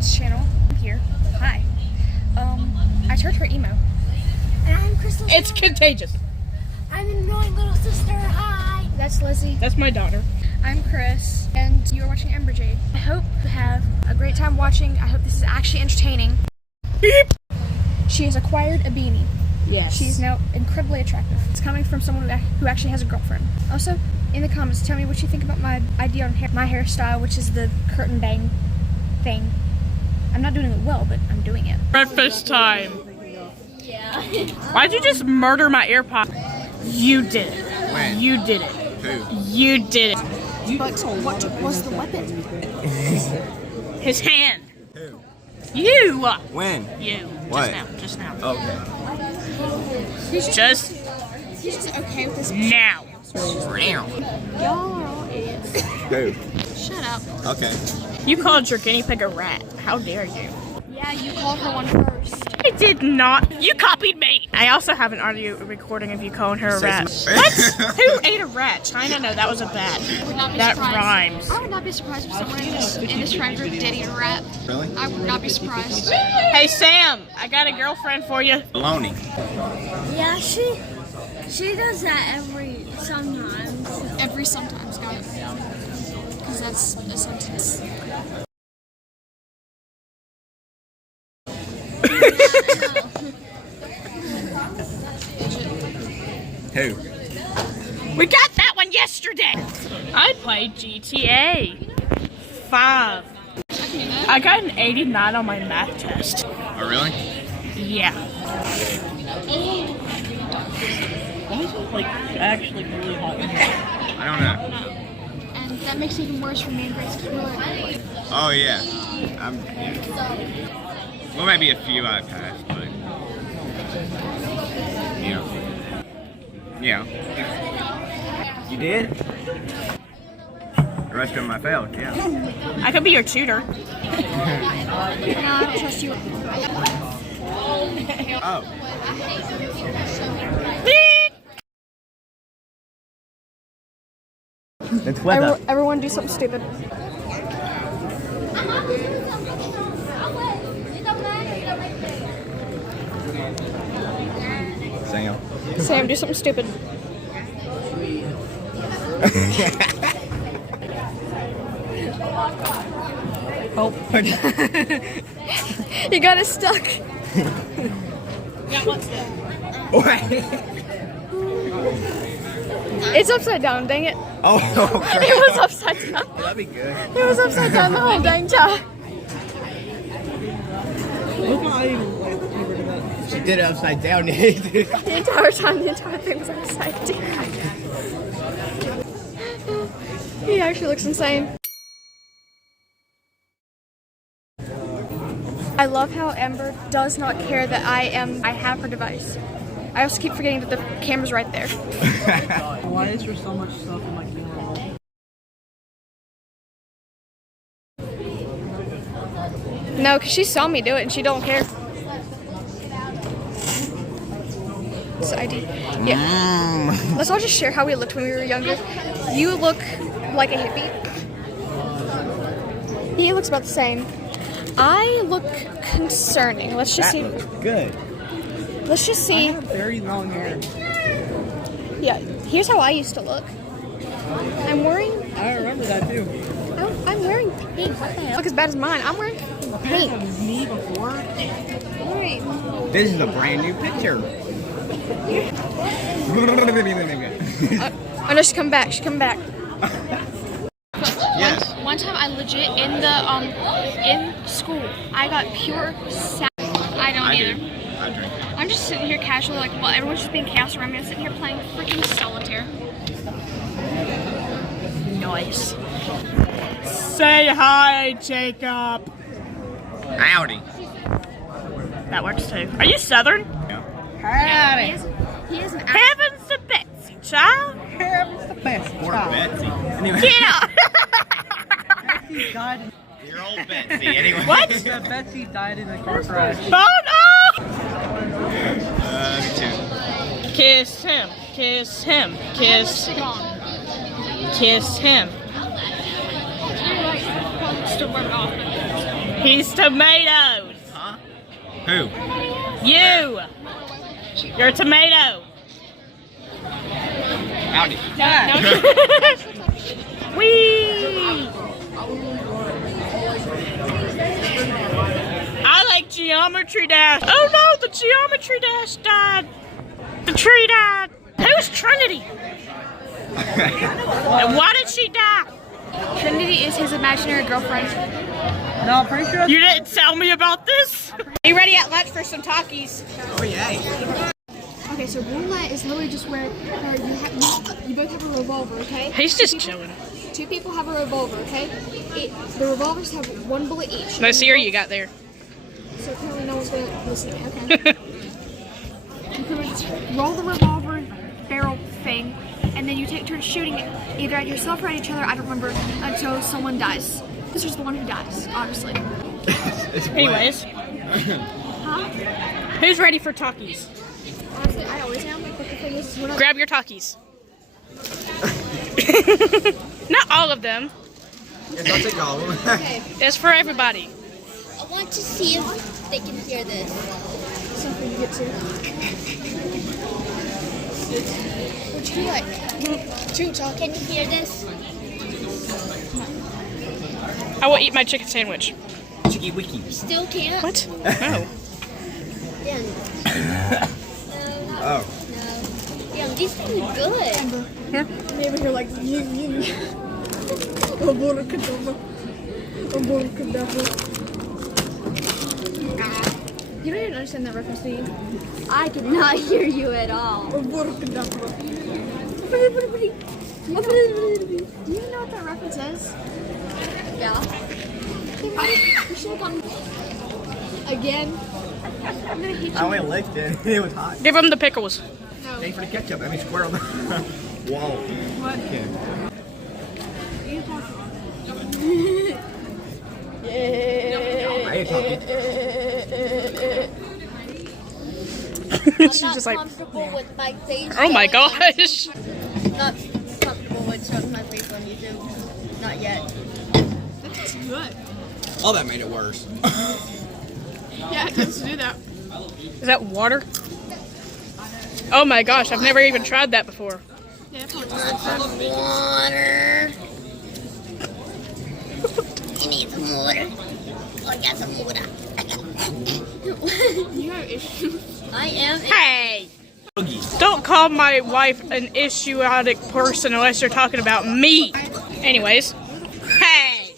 Speedpaints channel. I'm here. Hi. I turned her emo. And I'm Crystal. It's contagious. I'm an annoying little sister. Hi. That's Lizzie. That's my daughter. I'm Chris, and you are watching Ember Jade. I hope you have a great time watching. I hope this is actually entertaining. Beep. She has acquired a beanie. Yes. She is now incredibly attractive. It's coming from someone who actually has a girlfriend. Also, in the comments, tell me what you think about my idea on my hairstyle, which is the curtain bang thing. I'm not doing it well, but I'm doing it. Breakfast time. Yeah. Why'd you just murder my AirPod? You did it. When? You did it. Who? You did it. But what was the weapon? His hand. Who? You. When? You. What? Just now. Okay. He's Just just okay with this. now. Y'all are all idiots. Who? Shut up. Okay. You called your guinea pig a rat. How dare you? Yeah, you called her one first. I did not. You copied me. I also have an audio recording of you calling her a rat. Say What? some- Who ate a rat? China? No, that was a bat. I would not be That surprised. rhymes. I would not be surprised if someone in this friend group did eat a rat. Really? I would not be surprised. Hey Sam, I got a girlfriend for you. Baloney. Yeah, she does that every sometimes. Every sometimes, got it. Because that's a sentence. Who? We got that one yesterday. I played GTA 5. I got an 89 on my math test. Oh, really? Yeah. Why is it like actually really hot in here? I don't know. And that makes it even worse for me and Grace because we're like, Oh, yeah. Yeah. Well, maybe a few I passed, but... Yeah. Yeah. You did? The rest of them I failed, yeah. I could be your tutor. no, I don't trust you. Oh. It's weather. Everyone do something stupid. Sam. Sam, do something stupid. Oh. You got it stuck. It's upside down, dang it. Oh, crap. It was upside down. That'd be good. It was upside down the whole dang time. She did it upside down, dude. The entire time, the entire thing was upside down. He actually looks insane. I love how Ember does not care that I have her device. I also keep forgetting that the camera's right there. Why is there so much stuff in my camera roll? No, because she saw me do it and she don't care. It's ID. Yeah. Let's all just share how we looked when we were younger. You look like a hippie. He looks about the same. I look concerning. Let's just see. Good. Let's just see. I have very long hair. Yeah, here's how I used to look. I'm wearing. I remember that too. I'm wearing pink. Look as bad as mine. I'm wearing pink. Me before? Alright. This is a brand new picture. Oh no, she come back. She come back. Yes. One time I legit in school I got pure sad. I don't either. do. I drink it. I'm just sitting here casually like while everyone's just being chaos around me. I'm sitting here playing freaking solitaire. Nice. Say hi, Jacob. Howdy. That works too. Are you Southern? Yeah. He is an actor. Heavens to Betsy, child. Heaven's the best. Poor Betsy. Anyway. Yeah. Betsy died. Your old Betsy, anyway. What? Betsy died in a car crash. Oh no! Me too. Kiss him. Kiss him. Kiss. Kiss him. Still rub it off. He's tomatoes. Huh? Who? You. You're a tomato. Howdy. No. Whee! I like Geometry Dash. Oh no, the Geometry Dash died. The tree died. Who's Trinity? And why did she die? Trinity is his imaginary girlfriend. No, I'm pretty sure. You didn't tell me about this? Are you ready at lunch for some Takis? Oh yeah. Okay, so roulette is literally just where you both have a revolver, okay? He's just chilling. Two people have a revolver, okay? The revolvers have one bullet each. No Siri you got there. So apparently no one's gonna listen to me, okay? You pretty much roll the revolver barrel thing, and then you take turns shooting it either at yourself or at each other, I don't remember, until someone dies. This is the one who dies, obviously. Anyways. Huh? Who's ready for Takis? Honestly, I always am, but the thing is when Grab your Takis. Not all of them. Yes, I'll take all of them. okay, It's for everybody. I want to see if they can hear this. something you get to. Would you like to talk? Can you hear this? I will eat my chicken sandwich. Chicky wiki. Still can't? What? No. Yeah. Oh. No. Yeah, these things are good. Here. Maybe you're like, you. Abracadabra. You don't even understand that reference, do you? I cannot hear you at all. Do you even know what that reference is? Yeah. You should have gone again. I'm gonna hit I you. went and licked it. It was hot. Give him the pickles. No. Thanks for the ketchup. Let me square on the wall. What? Okay. I ain't talking. She's I'm just not like, comfortable with my face. oh my showing on- gosh. Not comfortable with showing my face on YouTube. Not yet. That's good. Oh, that made it worse. Yeah, it tends to do that. Is that water? Oh my gosh, I've never even tried that before. Yeah, it probably tastes Water. You need some water. I got some water. You have issues. I am. Hey! Don't call my wife an issuotic person unless you're talking about me. Anyways. Hey!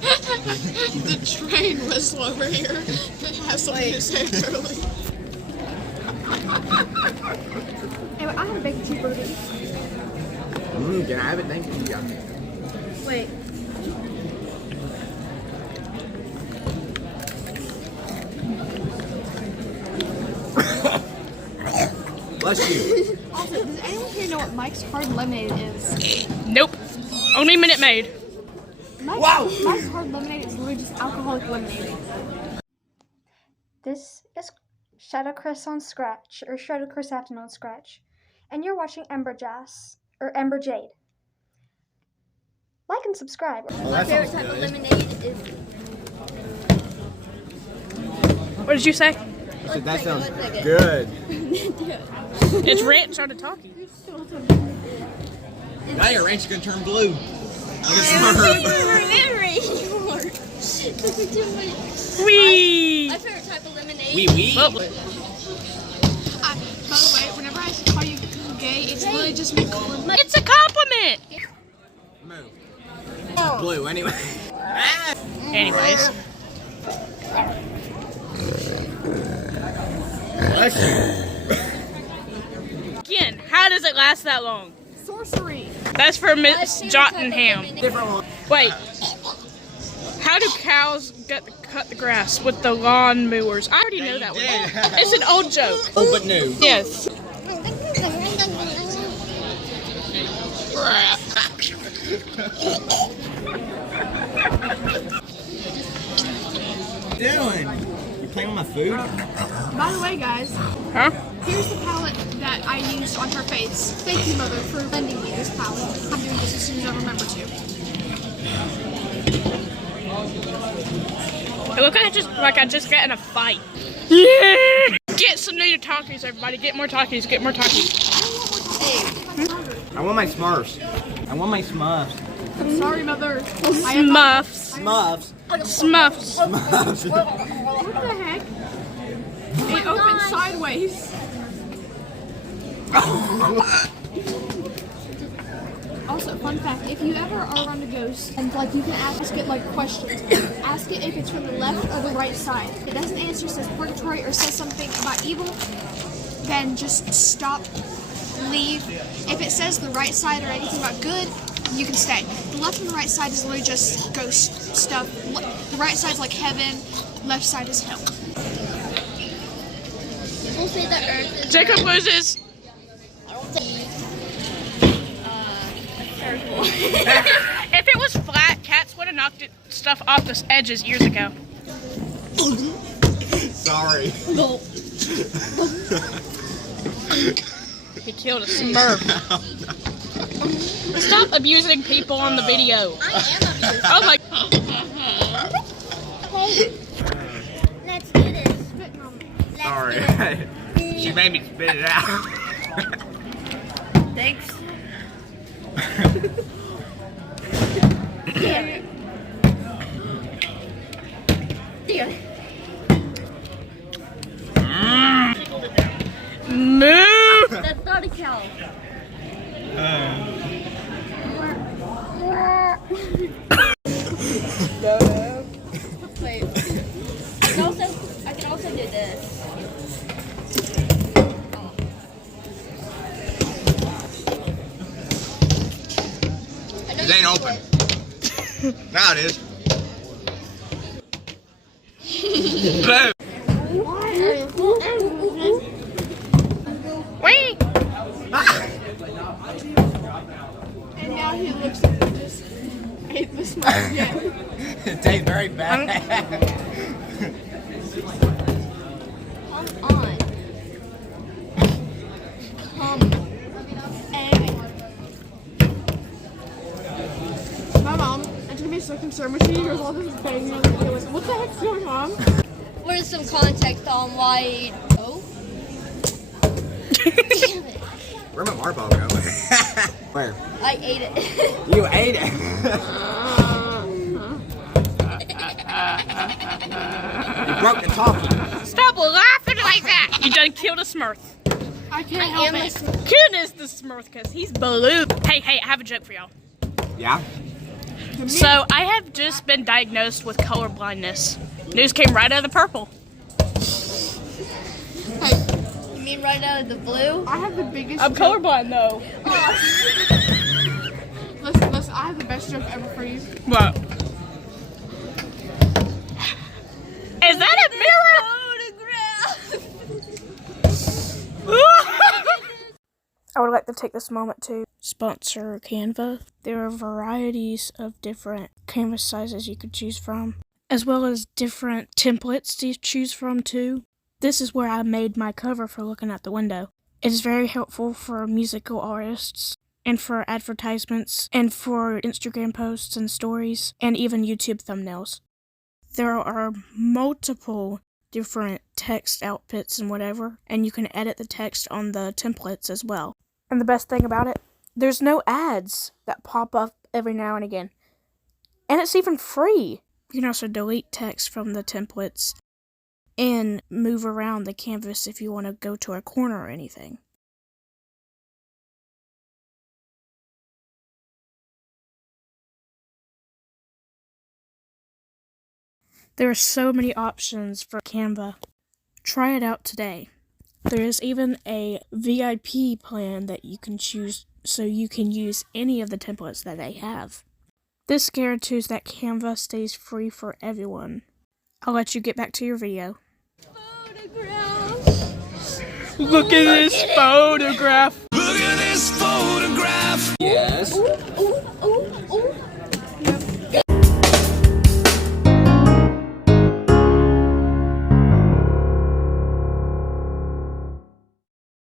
The train whistle over here has something to say early. Anyway, I had a bacon cheeseburger. Can I have it? Thank you. Yeah. Wait. Bless you. Also, does anyone here know what Mike's Hard Lemonade is? Nope. Only Minute Maid. Mike's Hard Lemonade is literally just alcoholic lemonade. This is Shadow Chris on Scratch, or Shadow Chris Afton on Scratch, and you're watching Ember Jade. Like and subscribe. Oh, My that favorite sounds type of good. lemonade is. What did you say? I said, that sounds One second. good. It's ranch on a talkie. Now your ranch is going to turn blue. Wee! My favorite type of lemonade. Wee. Oh. By the way, whenever I call you gay, it's literally just me calling. It's a compliment! Move. Blue, anyway. Anyways. Bless you. Again, how does it last that long? Sorcery. That's for Miss Jottenham. Different one. Wait. How do cows cut the grass with the lawn mowers? I already know that one. It's an old joke. Old but new. Yes. Doing? You playing with my food? By the way, guys, Huh? here's the palette that I used on her face. Thank you, Mother, for lending me this palette. I'm doing this as soon as I remember to. It looked like I just got in a fight. Yeah! Get some new Takis, everybody. Get more Takis. Get more Takis. I want my Smurfs. I want my Smurfs. I'm sorry, mother. Smurfs. Smurfs. Smurfs. What the heck? It opened sideways. Also, fun fact, if you ever are around a ghost and like you can ask it like questions, ask it if it's from the left or the right side. If it doesn't answer, says purgatory or says something about evil, then just stop, leave. If it says the right side or anything about good, you can stay. The left and the right side is literally just ghost stuff. The right side's like heaven, left side is hell. People say the earth is Jacob loses. If it was flat, cats would have knocked stuff off the edges years ago. Sorry. He killed a Smurf. Stop abusing people on the video. I am abused. Oh my. Okay. Let's do this. Sorry. She made me spit it out. Thanks. Dear. Move! That's not a cow. Wait. I can also do this. It ain't open. Now it is. Boom. Wait! And now he looks like he just ate the Smurf again. It tastes very bad. Come on. My mom, it's gonna be so concerned when she hears all this banging on the video. Like, what the heck's going on? Where's some context on why? Oh. Damn it. Where'd my marble go? Where? I ate it. You ate it. You broke the top. Stop laughing like that! You done killed a Smurf. I can't I help am it. Kid is the Smurf because he's blue. Hey, I have a joke for y'all. Yeah? So, I have just been diagnosed with color blindness. News came right out of the purple. You mean right out of the blue? I have the biggest I'm joke. colorblind though. Listen, I have the best joke ever for you. What? Is that a mirror? I would like to take this moment to sponsor Canva. There are varieties of different canvas sizes you could choose from, as well as different templates to choose from too. This is where I made my cover for Looking Out the Window. It is very helpful for musical artists, and for advertisements, and for Instagram posts and stories, and even YouTube thumbnails. There are multiple different text outfits and whatever, and you can edit the text on the templates as well. And the best thing about it, there's no ads that pop up every now and again. And it's even free. You can also delete text from the templates and move around the canvas if you want to go to a corner or anything. There are so many options for Canva. Try it out today. There is even a VIP plan that you can choose so you can use any of the templates that they have. This guarantees that Canva stays free for everyone. I'll let you get back to your video. Look at this photograph! Look at this photograph! Yes.